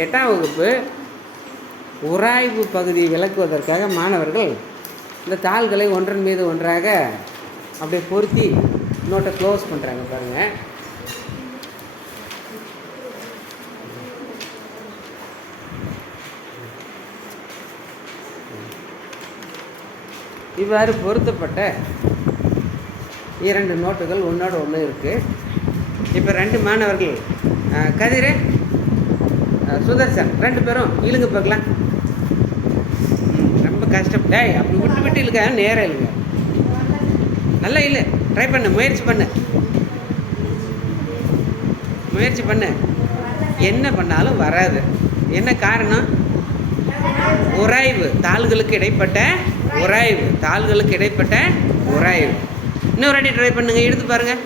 8ஆம் வகுப்பு உராய்வு பகுதி விளக்குவதற்காக மாணவர்கள் இந்த தாள்களை ஒன்றன் மீது ஒன்றாக அப்படியே பொருத்தி நோட்டை க்ளோஸ் பண்ணுறாங்க பாருங்கள். இவ்வாறு பொருத்தப்பட்ட 2 நோட்டுகள் ஒன்றோடு ஒன்று இருக்குது. இப்போ 2 மாணவர்கள் கதிர், சுதர்சன் 2 பேரும் இழுங்க பார்க்கலாம். ரொம்ப கஷ்டப்பட்ட அப்படி விட்டு விட்டு இழுக்க, நேராக இழுங்க, நல்லா இல்லை, ட்ரை பண்ணு, முயற்சி பண்ணு. என்ன பண்ணாலும் வராது. என்ன காரணம்? உராய்வு, தாள்களுக்கு இடைப்பட்ட உராய்வு. இன்னொரு வாட்டி ட்ரை பண்ணுங்கள், எடுத்து பாருங்கள்.